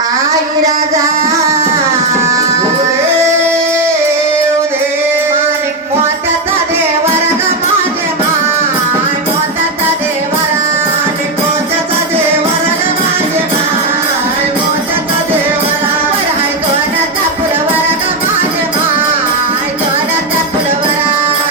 आई राजा मोत्याचा देवर ग माझे माय मोत्याचा देवर मोत्याचा देवर ग माझे माय मोत्याचा देवर हाय सोन्याचा फुलवर ग माझे माय सोन्याचा फुलवर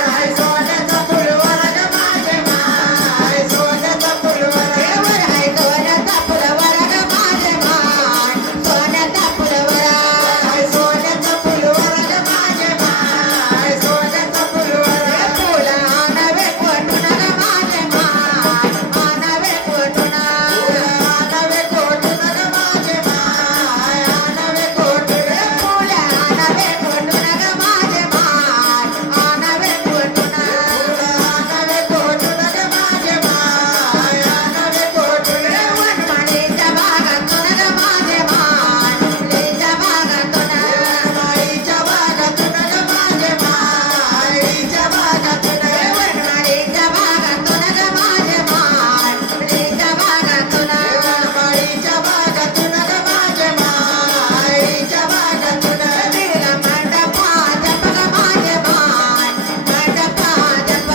हाय सोन्याचा फुलवर ग माझे माय सोन्याचा फुलवर देवर हाय सोन्याचा फुलवर ग माझे माय सोन्याचा फुलवर हाय सोन्याचा फुलवर ग माझे माय सोन्याचा फुलवर फुला आणावे कोठून ग माझे माय आणावे कोठून आणावे कोठून ग माझे माय आणावे कोठून फुला आणावे कोठून ग माझे माय आणावे कोठून आणावे कोठून ग माझे माय आणावे कोठून वनमाळीच्या बागातून ग माझे माय फुलेच्या बागातून माळीच्या बागातून ग माझे माळीच्या बागातून वनमाळीच्या बागातून ग माझे माय फुलेच्या बागातून माळीच्या बागातून ग माझे माळीच्या बागातून बिरला मंडपा जप ग माझे माय मंडपा जप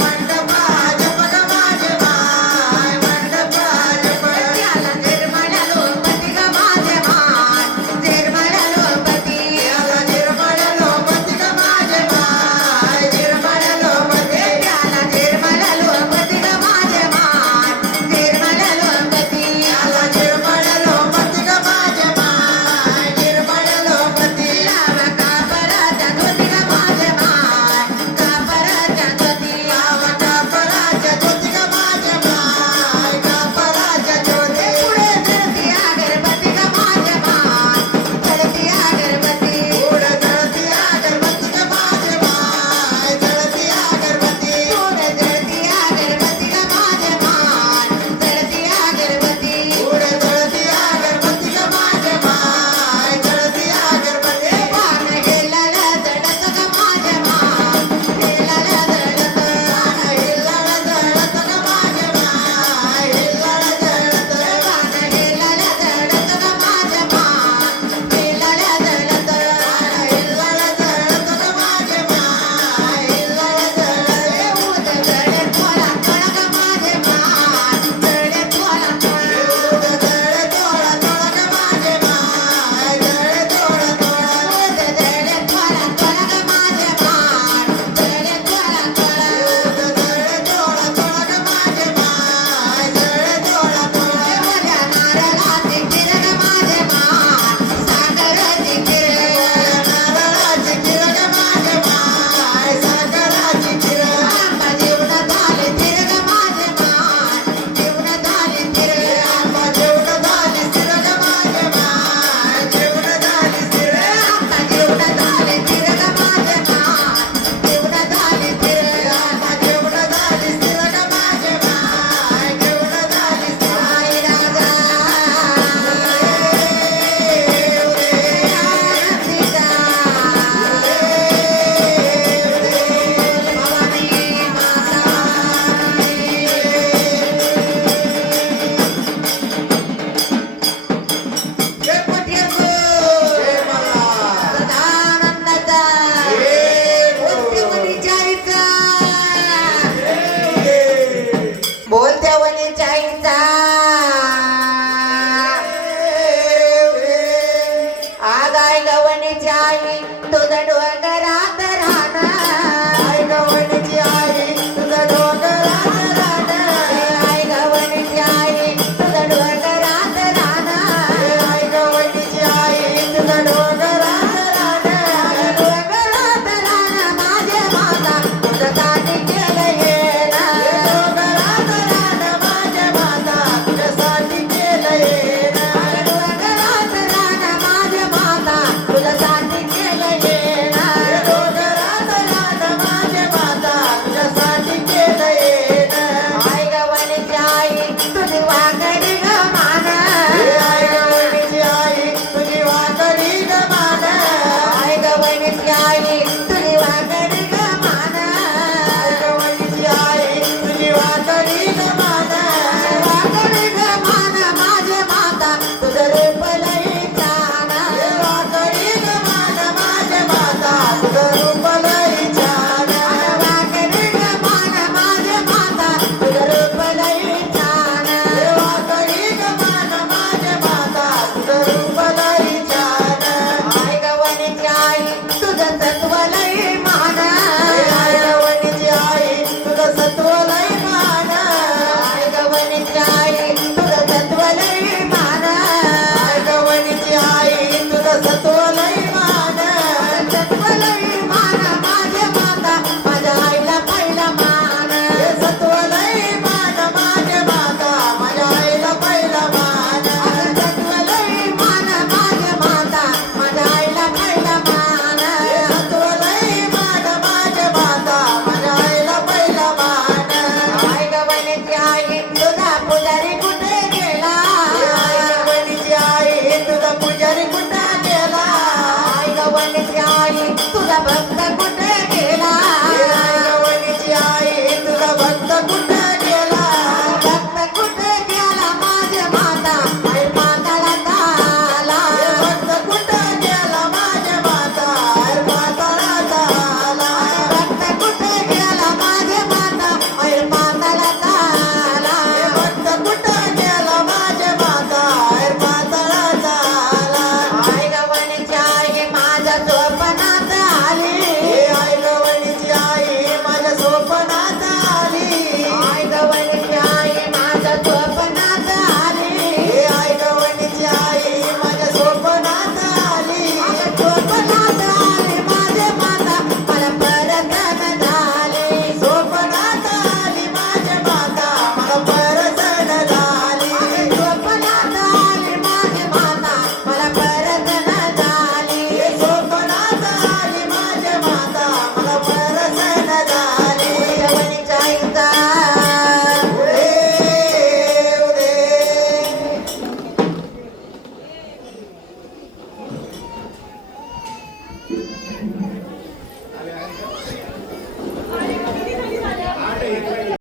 मंडपा जप ग माझे माय मंडपा जप त्याला निर्मळ लोपती ग माझे माय निर्मळ लोपती त्याला निर्मळ लोपती ग माझे माय निर्मळ लोपती त्याला निर्मळ लोपती ग माझे माय निर्मळ लोपती त्याला निर्मळ लोपती ग माझे माय निर्मळ लोपती लावा कापराच्या धोती ग माझे माय कापराच्या धोती लावा कापराच्या धोती ग माझे माय कापराच्या धोती पुढे जळती अगरबत्ती ग माझे माय जळती अगरबत्ती पुढे जळती अगरबत्ती ग माझे माय जळती अगरबत्ती पुढे जळती अगरबत्ती ग माझे माय जळती अगरबत्ती पुढे जळती अगरबत्ती ग माझे माय जळती अगरबत्ती पान गेलेला जळत ग माझे माय गेलेला जळत पान गेलेला जळत ग माझे माय गेलेला जळत पान गेलेला जळत ग माझे माय गेलेला जळत पान गेलेला जळत ग माझे माय गेलेला जळत उद जळे थोडा थोडा ग माझे माय जळे थोडा थोडा उद जळे थोडा थोडा ग माझे माय जळे थोडा थोडा उद जळे थोडा थोडा ग माझे माय जळे थोडा थोडा उद जळे थोडा थोडा ग माझे माय जळे थोडा थोडा माझ्या नारळाची खीर ग माझे माय साखरेची खीर नारळाची खीर ग माझे माय साखरेची खीर आंबा जेवण झाले खीर ग माझे माय जेवण झाले खीर आंबा जेवण झाले खीर ग माझे माय जेवण झाले खीर आंबा जेवण झाले खीर ग माझे माय जेवण झाले खीर आंबा जेवण झाले खीर ग माझे माय जेवण झाले खीर आई राजा बोलत्या वनीच्या आईचा आगाय गवनीची आई तुझं डोंगरात राहणार आई गवनीची आई तुझं डोंगरात राहणार आई गवनीची आई तुझं डोंगरात राहणार आई गवनीची आई तुझं डोंगरात राहणार डोंगरात राहणार माझे माता तुझ्यासाठी केलं येणार डोंगरात राहणार माझे माता तुझ्यासाठी केलं येणार डोंगरात राहणार माझे माता तुझ्यासाठी केलं येणार घरी कुठं गेला आई गवळणीची आई तुझा भक्त कुठे गेला आई गवळणीची आई तुझा भक्त कुठं गेला भक्त कुठे गेला माझे माता आई माताला झाला भक्त कुठं गेला माझे माता पाताळात आला भक्त कुठे गेला माझे माता आई माताला झाला भक्त कुठं गेला माझे माता पाताळात आला आई गवळणीची आई माझ्या स्वप्नात आली आई गवळणीची आई माझ्या स्वप्नात आली आई गवळणीची आई माझ्या स्वप्नात आली आई गवळणीची आई माझ्या स्वप्नात आली माझ्या स्वप्नात आली माझे माता मला परतन झाली स्वप्नात आली माझे माता मला परतन झाली स्वप्नात आली माझी माता मला परतन झाली स्वप्नात आली माझे माता मला परतन झाली गवळणीच्या आईचा देव देव